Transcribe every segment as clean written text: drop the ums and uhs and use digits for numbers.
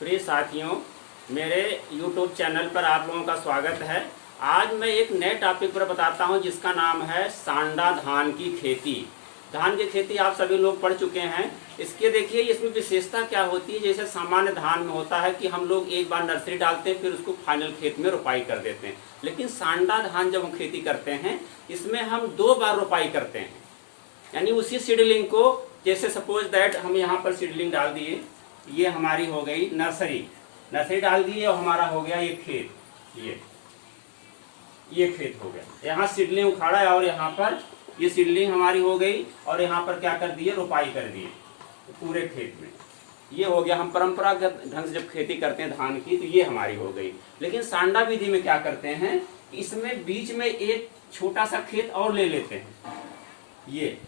प्रिय साथियों, मेरे YouTube चैनल पर आप लोगों का स्वागत है। आज मैं एक नए टॉपिक पर बताता हूं जिसका नाम है सांडा धान की खेती। धान की खेती आप सभी लोग पढ़ चुके हैं। इसके देखिए इसमें विशेषता क्या होती है। जैसे सामान्य धान में होता है कि हम लोग एक बार नर्सरी डालते हैं, फिर उसको फाइनल खेत में रोपाई कर देते हैं। लेकिन सांडा धान जब हम खेती करते हैं, इसमें हम 2 बार रोपाई करते हैं। यानी उसी सीडलिंग को, जैसे सपोज दैट हम यहाँ पर सीडलिंग डाल दिए, ये हमारी हो गई नर्सरी डाल दी और हमारा हो गया ये खेत, ये खेत हो गया। यहाँ सीडलिंग उखाड़ा है और यहाँ पर ये सीडलिंग हमारी हो गई और यहाँ पर क्या कर दिए, रोपाई कर दिए पूरे खेत में। ये हो गया। हम परंपरागत ढंग से जब खेती करते हैं धान की, तो ये हमारी हो गई। लेकिन सांडा विधि में क्या करते हैं, इसमें बीच में एक छोटा सा खेत और ले लेते हैं। ये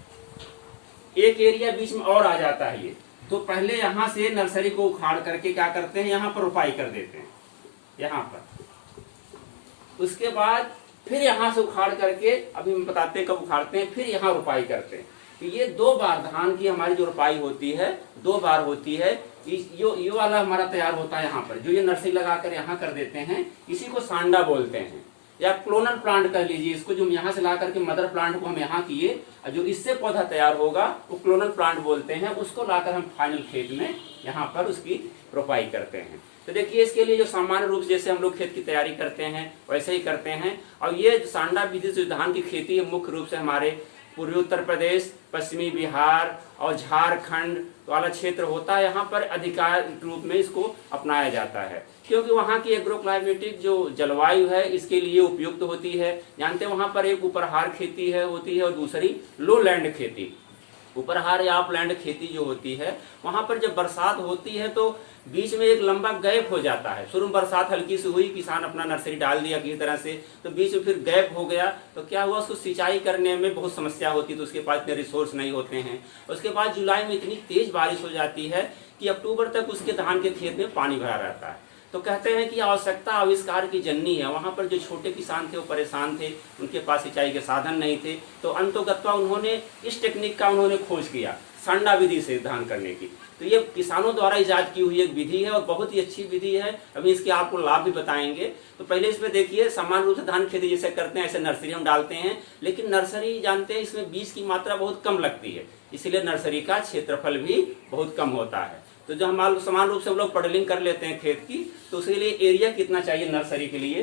एक एरिया बीच में और आ जाता है। ये तो पहले यहाँ से नर्सरी को उखाड़ करके क्या करते हैं, यहाँ पर रोपाई कर देते हैं, यहाँ पर। उसके बाद फिर यहाँ से उखाड़ करके, अभी हम बताते हैं कब उखाड़ते हैं, फिर यहाँ रोपाई करते हैं। तो ये 2 बार धान की हमारी जो रोपाई होती है 2 बार होती है। ये वाला हमारा तैयार होता है यहाँ पर, जो ये नर्सरी लगाकर यहाँ कर देते हैं, इसी को सांडा बोलते हैं, या क्लोनल प्लांट कह लीजिए इसको। जो हम यहाँ से ला करके मदर प्लांट को हम यहाँ किए, जो इससे पौधा तैयार होगा वो क्लोनल प्लांट बोलते हैं। उसको लाकर हम फाइनल खेत में यहाँ पर उसकी रोपाई करते हैं। तो देखिए इसके लिए जो सामान्य रूप से जैसे हम लोग खेत की तैयारी करते हैं वैसे ही करते हैं। और ये सांडा विधि से धान की खेती है, मुख्य रूप से हमारे पूर्वी उत्तर प्रदेश, पश्चिमी बिहार और झारखंड वाला क्षेत्र होता है। यहाँ पर आधिकारिक रूप में इसको अपनाया जाता है, क्योंकि वहाँ की एग्रोक्लाइमेटिक जो जलवायु है इसके लिए उपयुक्त होती है। जानते हैं वहाँ पर एक उपरहार खेती होती है और दूसरी लो लैंड खेती। उपरहार या अपलैंड खेती जो होती है, वहाँ पर जब बरसात होती है तो बीच में एक लंबा गैप हो जाता है। शुरू में बरसात हल्की सी हुई, किसान अपना नर्सरी डाल दिया किसी तरह से, तो बीच में फिर गैप हो गया, तो क्या हुआ, उसको सिंचाई करने में बहुत समस्या होती, तो उसके पास इतने रिसोर्स नहीं होते हैं। उसके बाद जुलाई में इतनी तेज बारिश हो जाती है कि अक्टूबर तक उसके धान के खेत में पानी भरा रहता है। तो कहते हैं कि आवश्यकता आविष्कार की जननी है। वहाँ पर जो छोटे किसान थे वो परेशान थे, उनके पास सिंचाई के साधन नहीं थे, तो अंततः उन्होंने इस टेक्निक का खोज किया, सांडा विधि से धान करने की। तो ये किसानों द्वारा इजाद की हुई एक विधि है और बहुत ही अच्छी विधि है। अभी इसके आपको लाभ भी बताएंगे। तो पहले इसमें देखिए, सामान्य रूप से धान खेती जैसे करते हैं ऐसे नर्सरी हम डालते हैं, लेकिन नर्सरी जानते हैं इसमें बीज की मात्रा बहुत कम लगती है, इसलिए नर्सरी का क्षेत्रफल भी बहुत कम होता है। तो जो हम समान रूप से हम लोग पॉडलिंग कर लेते हैं खेत की, तो उसके लिए एरिया कितना चाहिए नर्सरी के लिए,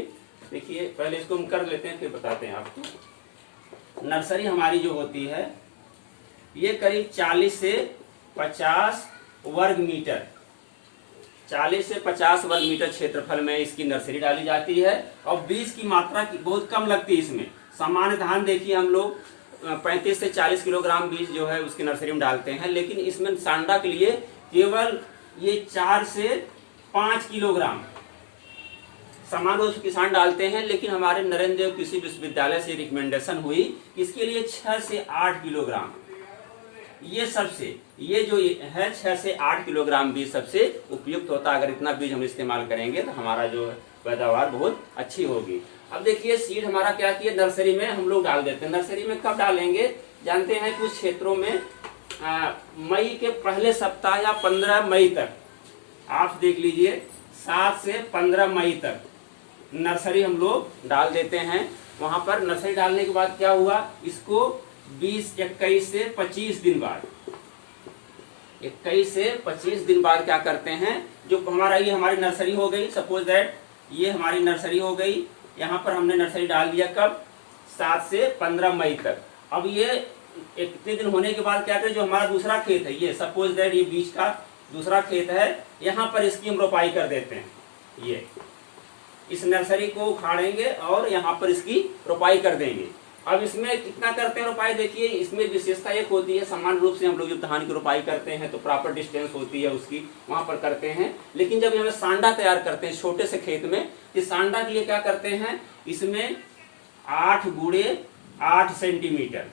देखिए पहले इसको हम कर लेते हैं फिर बताते हैं आपको। नर्सरी हमारी जो होती है ये करीब 40 से 50 वर्ग मीटर, 40 से 50 वर्ग मीटर क्षेत्रफल में इसकी नर्सरी डाली जाती है। और बीज की मात्रा की बहुत कम लगती है इसमें। सामान्य धान देखिए हम लोग 35 से 40 किलोग्राम बीज जो है उसकी नर्सरी में डालते हैं, लेकिन इसमें सांडा के लिए केवल ये 4 से 5 किलोग्राम सामान्य रूप से किसान डालते हैं। लेकिन हमारे नरेंद्र देव कृषि विश्वविद्यालय से रिकमेंडेशन हुई, इसके लिए 6 से 8 किलोग्राम, ये जो है 6 से 8 किलोग्राम बीज सबसे उपयुक्त होता है। अगर इतना बीज हम इस्तेमाल करेंगे तो हमारा जो पैदावार बहुत अच्छी होगी। अब देखिए सीड हमारा क्या किया, नर्सरी में हम लोग डाल देते हैं। नर्सरी में कब डालेंगे, जानते हैं कुछ क्षेत्रों में मई के पहले सप्ताह या 15 मई तक, आप देख लीजिए 7 से 15 मई तक नर्सरी हम लोग डाल देते हैं। वहां पर नर्सरी डालने के बाद क्या हुआ, इसको 21 से 25 दिन बाद, 21 से 25 दिन बाद क्या करते हैं, जो ये हमारी नर्सरी हो गई, सपोज दैट ये हमारी नर्सरी हो गई। यहाँ पर हमने नर्सरी डाल दिया कब, 7 से 15 मई तक। अब ये इतने दिन होने के बाद क्या करें, जो हमारा दूसरा खेत है, ये सपोज दैट ये बीच का दूसरा खेत है, यहाँ पर इसकी हम रोपाई कर देते हैं। ये इस नर्सरी को उखाड़ेंगे और यहाँ पर इसकी रोपाई कर देंगे। अब इसमें कितना करते हैं रोपाई, देखिए इसमें विशेषता एक होती है, सामान्य रूप से हम लोग जब धान की रोपाई करते हैं तो प्रॉपर डिस्टेंस होती है उसकी, वहां पर करते हैं। लेकिन जब हमें सांडा तैयार करते हैं छोटे से खेत में, इस सांडा के लिए क्या करते हैं, इसमें 8 गुणे 8 सेंटीमीटर,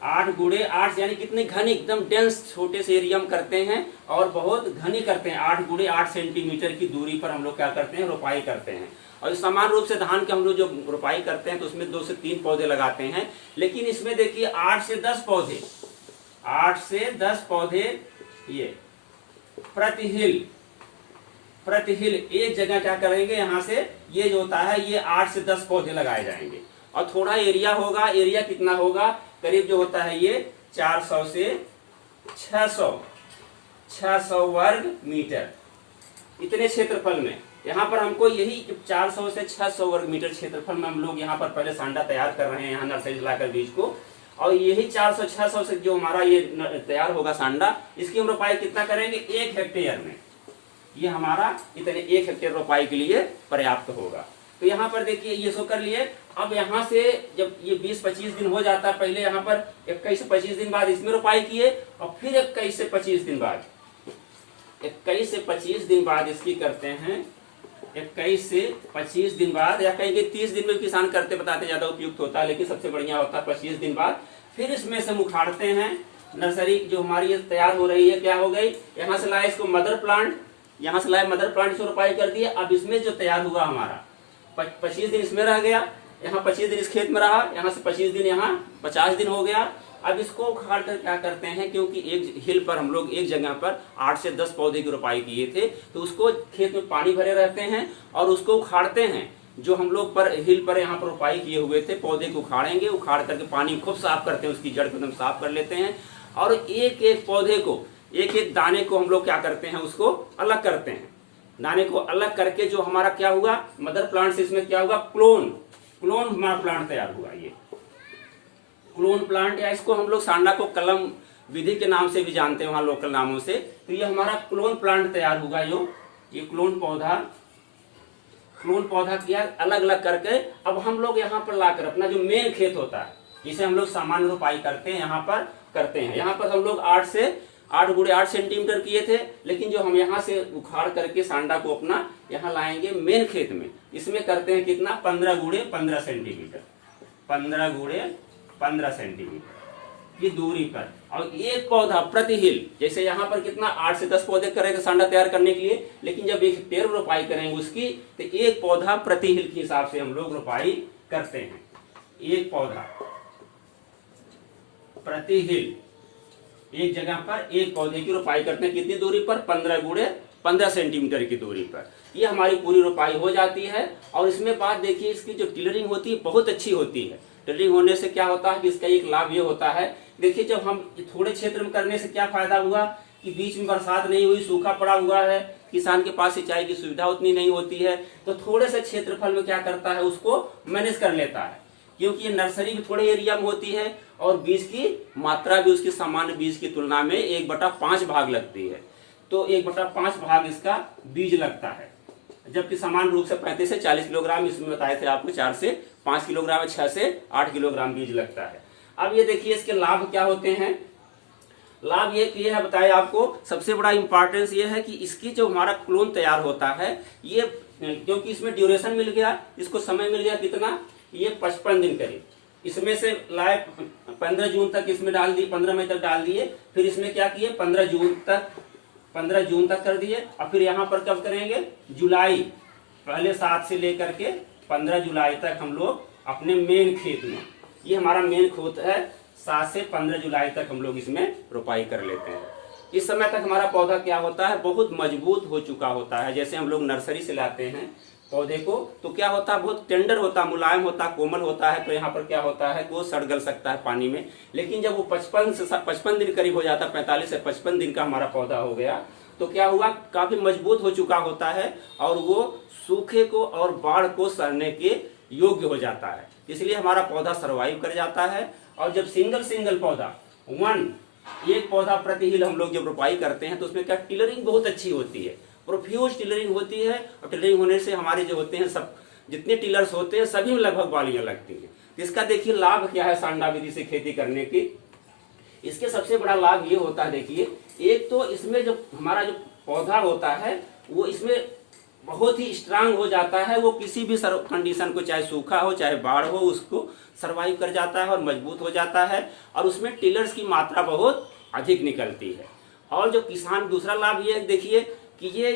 8 गुणे 8 यानी कितने घनी, एकदम डेंस छोटे से एरिया में करते हैं और बहुत घनी करते हैं। 8 गुणे 8 सेंटीमीटर की दूरी पर हम लोग क्या करते हैं, रोपाई करते हैं। और समान रूप से धान के हम लोग जो रोपाई करते हैं तो उसमें 2 से 3 पौधे लगाते हैं। लेकिन इसमें देखिए 8 से 10 पौधे, 8 से 10 पौधे ये प्रति हिल प्रति हिल, एक जगह क्या करेंगे यहाँ से ये जो होता है ये 8 से 10 पौधे लगाए जाएंगे। और थोड़ा एरिया होगा, एरिया कितना होगा, करीब जो होता है ये 400 से 600 वर्ग मीटर, इतने क्षेत्रफल में। यहाँ पर हमको यही 400 से 600 वर्ग मीटर क्षेत्रफल में हम लोग यहाँ पर पहले सांडा तैयार कर रहे हैं, यहाँ नर्सरी लाकर बीज को। और यही 400-600 से जो हमारा ये तैयार होगा सांडा, इसकी हम रोपाई कितना करेंगे, 1 हेक्टेयर में। ये हमारा इतने 1 हेक्टेयर रोपाई के लिए पर्याप्त होगा। तो यहाँ पर देखिए ये सो कर लिए। अब यहाँ से जब ये 20-25 दिन हो जाता है, पहले यहाँ पर 21 से 25 दिन बाद इसमें रोपाई किए, और फिर 21 से 25 दिन बाद, 21 से 25 दिन बाद इसकी करते हैं, 21 से 25 दिन बाद, या कहेंगे 30 दिन में किसान करते, बताते ज्यादा उपयुक्त होता है, लेकिन सबसे बढ़िया होता है 25 दिन बाद। फिर इसमें से मुखाड़ते हैं। नर्सरी जो हमारी ये तैयार हो रही है क्या हो गई, यहाँ से लाए इसको मदर प्लांट, यहाँ से लाए मदर प्लांट से रोपाई कर दिए। अब इसमें जो तैयार हुआ हमारा 25 दिन इसमें रह गया, यहाँ 25 दिन इस खेत में रहा, यहाँ से 25 दिन यहाँ 50 दिन हो गया। अब इसको उखाड़ कर क्या करते हैं, क्योंकि एक हिल पर हम लोग एक जगह पर 8 से 10 पौधे की रोपाई किए थे, तो उसको खेत में पानी भरे रहते हैं और उसको उखाड़ते हैं। जो हम लोग पर हिल पर यहाँ पर रोपाई किए हुए थे पौधे को उखाड़ेंगे, उखाड़ करके पानी खूब साफ करते हैं, उसकी जड़ को एकदम साफ कर लेते हैं। और एक एक पौधे को, एक एक दाने को हम लोग क्या करते हैं, उसको अलग करते हैं। दाने को अलग करके जो हमारा क्या हुआ, मदर प्लांट से इसमें क्या हुआ, क्लोन हमारा प्लांट तैयार हुआ। ये क्लोन प्लांट, या इसको हम लोग सांडा को कलम विधि के नाम से भी जानते हैं वहां लोकल नामों से। तो ये हमारा क्लोन प्लांट तैयार होगा। ये क्लोन पौधा किया अलग अलग करके। अब हम लोग यहाँ पर लाकर अपना जो मेन खेत होता है, जिसे हम लोग सामान्य रोपाई करते हैं, यहाँ पर करते हैं। यहाँ पर हम लोग 8 × 8 सेंटीमीटर किए थे, लेकिन जो हम यहाँ से उखाड़ करके सांडा को अपना यहाँ लाएंगे मेन खेत में, इसमें करते हैं कितना, 15 × 15 सेंटीमीटर, 15 × 15 सेंटीमीटर की दूरी पर। और एक पौधा प्रति हिल, जैसे यहाँ पर कितना 8 से 10 पौधे करेंगे सांडा तैयार करने के लिए, लेकिन जब 1 हेक्टेयर रोपाई करेंगे उसकी, तो एक पौधा प्रति हिल के हिसाब से हम लोग रोपाई करते हैं। एक पौधा प्रति हिल, एक जगह पर एक पौधे की रोपाई करते हैं, कितनी दूरी पर, 15 × 15 सेंटीमीटर की दूरी पर। ये हमारी पूरी रोपाई हो जाती है। और इसमें बात देखिए, इसकी जो टिलरिंग होती है बहुत अच्छी होती है। टिलरिंग होने से क्या होता है कि इसका एक लाभ ये होता है, देखिए जब हम थोड़े क्षेत्र में करने से क्या फायदा हुआ कि बीच में बरसात नहीं हुई, सूखा पड़ा हुआ है, किसान के पास सिंचाई की सुविधा उतनी नहीं होती है, तो थोड़े से क्षेत्रफल में क्या करता है, उसको मैनेज कर लेता है। क्योंकि ये नर्सरी भी थोड़े एरिया में होती है और बीज की मात्रा भी उसकी सामान्य बीज की तुलना में 1/5 भाग लगती है। तो 1/5 भाग इसका बीज लगता है, जबकि सामान्य रूप से 35 से 40 किलोग्राम, इसमें बताए थे आपको 4 से 5 किलोग्राम, 6 से 8 किलोग्राम बीज लगता है। अब ये देखिए इसके लाभ क्या होते हैं। लाभ ये है, बताया आपको, सबसे बड़ा इंपॉर्टेंस ये है कि इसकी जो हमारा क्लोन तैयार होता है, ये क्योंकि इसमें ड्यूरेशन मिल गया, इसको समय मिल गया कितना, ये 55 दिन करीब। इसमें से लाए 15 जून तक इसमें डाल दिए, 15 मई तक डाल दिए, फिर इसमें क्या किए 15 जून तक कर दिए। और फिर यहाँ पर कब करेंगे, जुलाई, पहले 7 से लेकर के 15 जुलाई तक हम लोग अपने मेन खेत में, ये हमारा मेन खेत है, 7 से 15 जुलाई तक हम लोग इसमें रोपाई कर लेते हैं। इस समय तक हमारा पौधा क्या होता है, बहुत मजबूत हो चुका होता है। जैसे हम लोग नर्सरी से लाते हैं पौधे को, तो क्या होता है, बहुत टेंडर होता है, मुलायम होता है, कोमल होता है। तो यहाँ पर क्या होता है, वो सड़ गल सकता है पानी में। लेकिन जब वो 55 दिन करीब हो जाता है, 45 से 55 दिन का हमारा पौधा हो गया, तो क्या हुआ, काफी मजबूत हो चुका होता है और वो सूखे को और बाढ़ को सहने के योग्य हो जाता है। इसलिए हमारा पौधा सर्वाइव कर जाता है। और जब सिंगल पौधा, एक पौधा प्रति हिल हम लोग जब रोपाई करते हैं, तो उसमें क्या टिलरिंग बहुत अच्छी होती है, प्रोफ्यूज टिलरिंग होती है। और टिलरिंग होने से हमारे जो होते हैं, सब जितने टिलर्स होते हैं सभी में लगभग बालियां लगती हैं। इसका देखिए लाभ क्या है सांडा विधि से खेती करने की। इसके सबसे बड़ा लाभ ये होता है, देखिए एक तो इसमें जो हमारा जो पौधा होता है वो इसमें बहुत ही स्ट्रांग हो जाता है। वो किसी भी कंडीशन को, चाहे सूखा हो चाहे बाढ़ हो, उसको सर्वाइव कर जाता है और मजबूत हो जाता है। और उसमें टिलर्स की मात्रा बहुत अधिक निकलती है। और जो किसान, दूसरा लाभ ये देखिए कि ये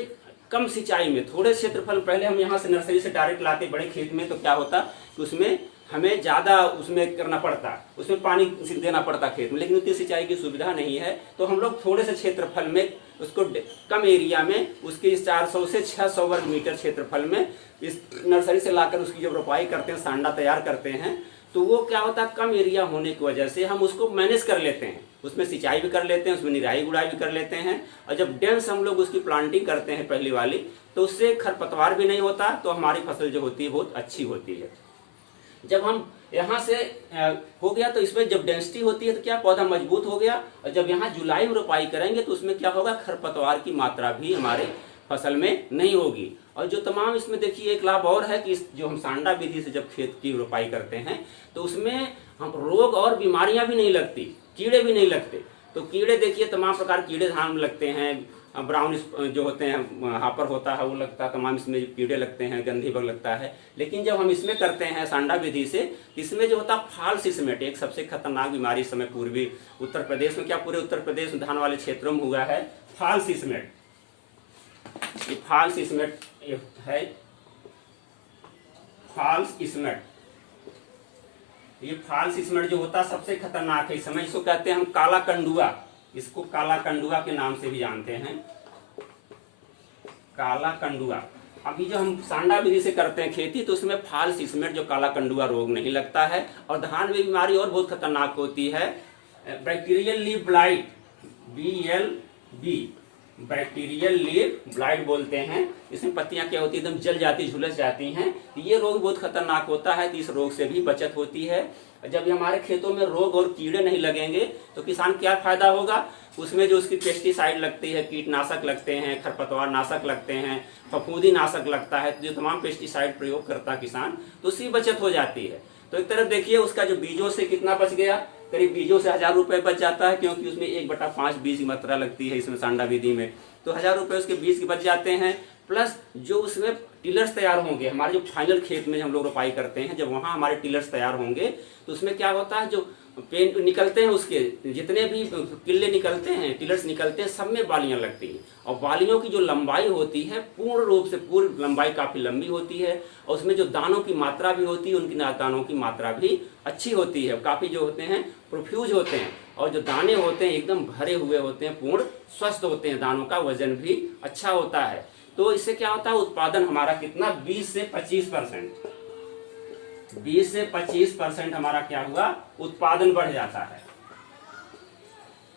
कम सिंचाई में, थोड़े क्षेत्रफल, पहले हम यहाँ से नर्सरी से डायरेक्ट लाते बड़े खेत में, तो क्या होता कि उसमें हमें ज्यादा उसमें करना पड़ता, उसमें पानी देना पड़ता खेत में, लेकिन उतनी सिंचाई की सुविधा नहीं है। तो हम लोग थोड़े से क्षेत्रफल में उसको कम एरिया में उसकी 400 से 600 वर्ग मीटर क्षेत्रफल में इस नर्सरी से लाकर उसकी जब रोपाई करते हैं, सांडा तैयार करते हैं, तो वो क्या होता है, कम एरिया होने की वजह से हम उसको मैनेज कर लेते हैं, उसमें सिंचाई भी कर लेते हैं, उसमें निराई गुड़ाई भी कर लेते हैं। और जब डेंस हम लोग उसकी प्लांटिंग करते हैं पहली वाली, तो उससे खरपतवार भी नहीं होता, तो हमारी फसल जो होती है बहुत अच्छी होती है। जब हम यहाँ से हो गया तो इसमें जब डेंसिटी होती है तो क्या पौधा मजबूत हो गया, और जब यहाँ जुलाई में रोपाई करेंगे तो उसमें क्या होगा, खरपतवार की मात्रा भी हमारे फसल में नहीं होगी। और जो तमाम इसमें देखिए एक लाभ और है कि जो हम सांडा विधि से जब खेत की रोपाई करते हैं तो उसमें हम रोग और बीमारियां भी नहीं लगती, कीड़े भी नहीं लगते। तो कीड़े देखिए तमाम प्रकार कीड़े धान में लगते हैं, ब्राउन जो होते हैं, हापर होता है वो लगता है, तमाम इसमें कीड़े लगते हैं, गंधी बग लगता है। लेकिन जब हम इसमें करते हैं सांडा विधि से, इसमें जो होता है फाल सिस्मेट, एक सबसे खतरनाक बीमारी इस समय पूर्वी उत्तर प्रदेश में, क्या पूरे उत्तर प्रदेश में धान वाले क्षेत्रों में हुआ है, फाल सिस्मेट। ये फाल सिस्मेट है, फाल्स स्मेट। ये फाल्स स्मेट जो होता है सबसे खतरनाक है इस समय, इसको कहते हैं हम काला कंडुआ, इसको काला कंडुआ के नाम से भी जानते हैं, काला कंडुआ। अभी जो हम सांडा विधि से करते हैं खेती तो उसमें फाल्स स्मेट जो काला कंडुआ रोग नहीं लगता है। और धान में बीमारी और बहुत खतरनाक होती है, bacterial leaf blight, BLB, bacterial leaf blight बोलते हैं। इसमें पत्तियां क्या होती है, एकदम जल जाती, झुलस जाती हैं। ये रोग बहुत खतरनाक होता है, तो इस रोग से भी बचत होती है। जब हमारे खेतों में रोग और कीड़े नहीं लगेंगे तो किसान क्या फायदा होगा, उसमें जो उसकी पेस्टिसाइड लगती है, कीटनाशक लगते हैं, खरपतवार नाशक लगते हैं, फफूंदी नाशक लगता है, तो जो तमाम पेस्टिसाइड प्रयोग करता किसान, तो उसकी बचत हो जाती है। तो एक तरफ देखिए उसका जो बीजों से कितना बच गया, करीब बीजों से 1000 रुपए बच जाता है, क्योंकि उसमें 1/5 बीज की मात्रा लगती है इसमें सांडा विधि में, तो 1000 रुपए उसके बीज के बच जाते हैं। प्लस जो उसमें टिलर्स तैयार होंगे, हमारे जो फाइनल खेत में हम लोग रोपाई करते हैं, जब वहाँ हमारे टिलर्स तैयार होंगे तो उसमें क्या होता है, जो पेन निकलते हैं उसके जितने भी किल्ले निकलते हैं, टिलर्स निकलते हैं, सब में बालियां लगती हैं। और बालियों की जो लंबाई होती है पूर्ण रूप से पूरी लंबाई काफी लंबी होती है, और उसमें जो दानों की मात्रा भी होती है, उनकी दानों की मात्रा भी अच्छी होती है, काफी जो होते हैं प्रोफ्यूज होते हैं, और जो दाने होते हैं एकदम भरे हुए होते हैं, पूर्ण स्वस्थ होते हैं, दानों का वजन भी अच्छा होता है। तो इससे क्या होता है, उत्पादन हमारा कितना 20 से 25%, 20 से 25% हमारा क्या हुआ, उत्पादन बढ़ जाता है।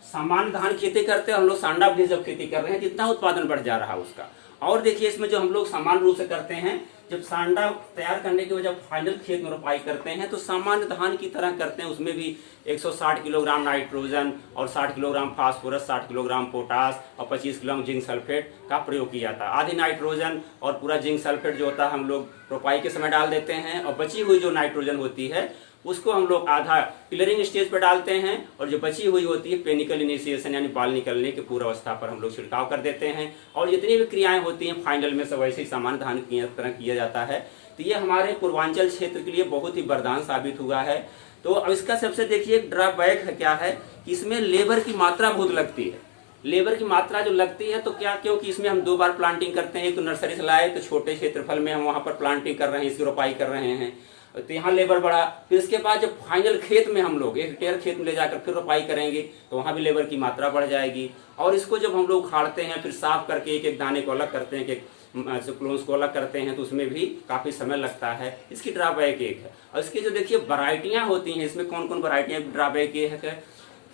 सामान्य धान खेती करते हैं हम लोग, सांडा भी जब खेती कर रहे हैं जितना उत्पादन बढ़ जा रहा है उसका। और देखिए इसमें जो हम लोग सामान्य रूप से करते हैं, जब सांडा तैयार करने के बाद जब फाइनल खेत में रोपाई करते हैं तो सामान्य धान की तरह करते हैं, उसमें भी 160 किलोग्राम नाइट्रोजन और 60 किलोग्राम फास्फोरस, 60 किलोग्राम पोटास और 25 किलोग्राम जिंक सल्फेट का प्रयोग किया जाता है। आधी नाइट्रोजन और पूरा जिंक सल्फेट जो होता है हम लोग रोपाई के समय डाल देते हैं, और बची हुई जो नाइट्रोजन होती है उसको हम लोग आधा टिलरिंग स्टेज पर डालते हैं, और जो बची हुई होती है पेनिकल इनिशिएशन यानी बाल निकलने की पूर्व अवस्था पर हम लोग छिड़काव कर देते हैं। और जितनी भी क्रियाएं होती हैं फाइनल में सब वैसे ही सामान्य धान की तरह किया जाता है। तो ये हमारे पूर्वांचल क्षेत्र के लिए बहुत ही वरदान साबित हुआ है। तो अब इसका सबसे देखिए ड्रॉबैक है क्या है कि इसमें लेबर की मात्रा बहुत लगती है। लेबर की मात्रा जो लगती है तो क्या, क्योंकि इसमें हम 2 बार प्लांटिंग करते हैं, तो नर्सरी से लाए तो छोटे क्षेत्रफल में हम वहाँ पर प्लांटिंग कर रहे हैं, इसकी रोपाई कर रहे हैं, तो यहाँ लेबर बढ़ा। फिर इसके बाद जब फाइनल खेत में हम लोग 1 हेक्टेयर खेत में ले जाकर फिर रोपाई करेंगे तो वहाँ भी लेबर की मात्रा बढ़ जाएगी। और इसको जब हम लोग उखाड़ते हैं फिर साफ करके एक एक दाने को अलग करते हैं, एक क्लोन्स को अलग करते हैं, तो उसमें भी काफ़ी समय लगता है। इसकी ड्रॉबैक एक है। और इसकी जो देखिए वैरायटियाँ होती हैं, इसमें कौन कौन वैरायटियाँ, ड्रॉबैक ये है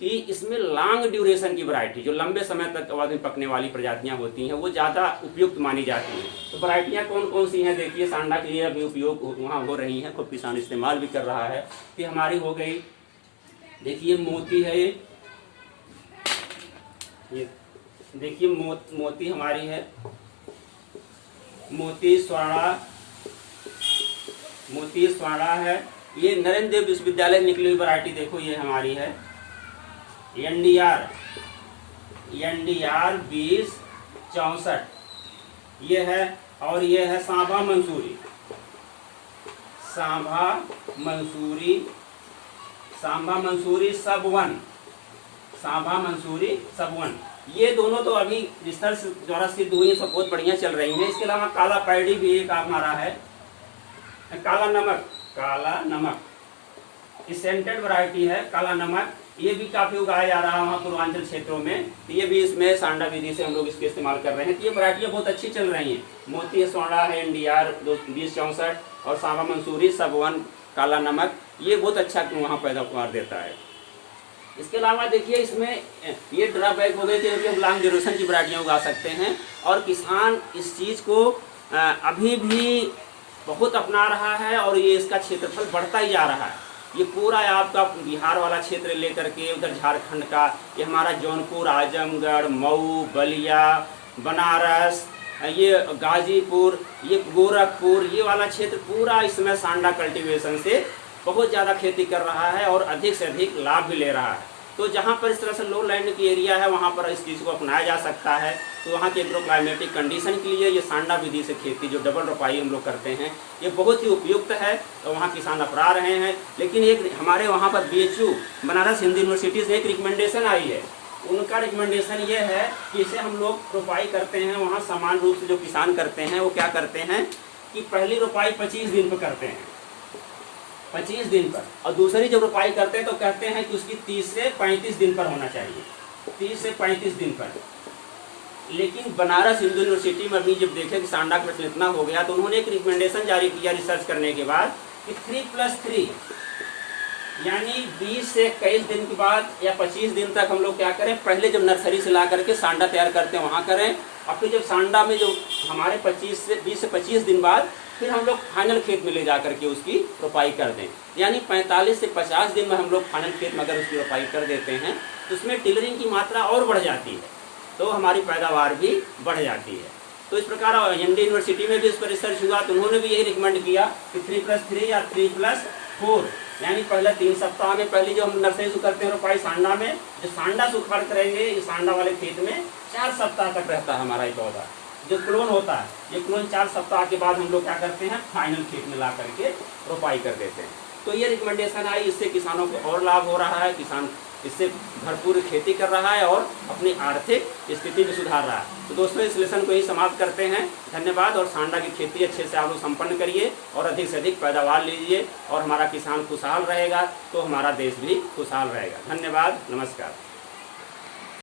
कि इसमें लॉन्ग ड्यूरेशन की वैरायटी, जो लंबे समय तक अवधि में पकने वाली प्रजातियां होती हैं वो ज़्यादा उपयुक्त मानी जाती हैं। तो वैरायटियां कौन कौन सी हैं देखिए, सांडा के लिए अभी उपयोग वहाँ हो रही हैं, खूब किसान इस्तेमाल भी कर रहा है। कि हमारी हो गई, देखिए मोती है, ये देखिए मोती हमारी है, मोती स्वर्ण है। ये नरेंद्र देव विश्वविद्यालय निकली हुई वैरायटी, देखो ये हमारी है NDR 2064 ये है। और ये है सांभा मंसूरी सब 1। ये दोनों तो अभी रिसर्च द्वारा सिद्ध हुई है, सब बहुत बढ़िया चल रही हैं। इसके अलावा काला पैडी भी एक हमारा है, काला नमक, ये सेंटेड वैरायटी है काला नमक। ये भी काफ़ी उगाया जा रहा है वहाँ पूर्वांचल क्षेत्रों में। तो ये भी इसमें सांडा विधि से हम लोग इसके इस्तेमाल कर रहे हैं। तो ये वैरायटियाँ बहुत अच्छी चल रही हैं। मोती सोना है, NDR 2064 और सांबा मंसूरी सब-1 काला नमक, ये बहुत अच्छा वहाँ पैदावार देता है। इसके अलावा देखिए इसमें ये ड्राबैक हो गए कि हम लॉन्ग ड्यूरेशन की वैरायटियाँ उगा सकते हैं, और किसान इस चीज़ को अभी भी बहुत अपना रहा है, और ये इसका क्षेत्रफल बढ़ता ही जा रहा है। ये पूरा आपका बिहार वाला क्षेत्र लेकर के उधर झारखंड का, ये हमारा जौनपुर, आजमगढ़, मऊ, बलिया, बनारस, ये गाजीपुर, ये गोरखपुर, ये वाला क्षेत्र पूरा इसमें सांडा कल्टीवेशन से बहुत ज़्यादा खेती कर रहा है और अधिक से अधिक लाभ भी ले रहा है। तो जहाँ पर इस तरह से लो लैंड की एरिया है वहाँ पर इस चीज़ को अपनाया जा सकता है। तो वहाँ के एग्रोक्लाइमेटिक कंडीशन के लिए ये सांडा विधि से खेती, जो डबल रोपाई हम लोग करते हैं, ये बहुत ही उपयुक्त है। तो वहाँ किसान अपना रहे हैं। लेकिन एक हमारे वहाँ पर BHU बनारस हिंदू यूनिवर्सिटी से एक रिकमेंडेशन आई है। उनका रिकमेंडेशन ये है कि इसे हम लोग रोपाई करते हैं वहाँ समान रूप से जो किसान करते हैं वो क्या करते हैं कि पहली रोपाई 25 दिन पर करते हैं, 25 दिन पर, और दूसरी जब रोपाई करते हैं तो कहते हैं कि उसकी 30 से 35 दिन पर होना चाहिए, 30 से 35 दिन पर। लेकिन बनारस हिंदू यूनिवर्सिटी में अभी जब देखे कि सांडा का प्रचलन इतना हो गया तो उन्होंने एक रिकमेंडेशन जारी किया रिसर्च करने के बाद कि 3+3 यानी 20 से 21 दिन के बाद या 25 दिन तक हम लोग क्या करें, पहले जब नर्सरी से ला करके सांडा तैयार करते हैं वहाँ करें, और फिर जब सांडा में जो हमारे 20 से 25 दिन बाद फिर हम लोग फाइनल खेत में ले जा करके उसकी रोपाई कर दें। यानी 45 से 50 दिन में हम लोग फाइनल खेत में अगर उसकी रोपाई कर देते हैं तो उसमें टिलरिंग की मात्रा और बढ़ जाती है, तो हमारी पैदावार भी बढ़ जाती है। तो इस प्रकार एमडी यूनिवर्सिटी में भी इस पर रिसर्च हुआ तो उन्होंने भी यही रिकमेंड किया कि 3+3 या 3+4 यानी पहले 3 सप्ताह में पहली जो हम नर्सरी से करते हैं रोपाई सांडा में, जो सांडा सुखाड़ करेंगे ये सांडा वाले खेत में 4 सप्ताह तक रहता है हमारा ये पौधा। जो क्लोन होता है ये क्लोन 4 सप्ताह के बाद हम लोग क्या करते हैं फाइनल खेत में ला करके रोपाई कर देते हैं। तो ये रिकमेंडेशन आई, इससे किसानों को और लाभ हो रहा है, किसान इससे भरपूर खेती कर रहा है और अपनी आर्थिक स्थिति भी सुधार रहा है। तो दोस्तों इस लेसन को ही समाप्त करते हैं। धन्यवाद। और सांडा की खेती अच्छे से आप लोग संपन्न करिए और अधिक से अधिक पैदावार लीजिए, और हमारा किसान खुशहाल रहेगा तो हमारा देश भी खुशहाल रहेगा। धन्यवाद, नमस्कार।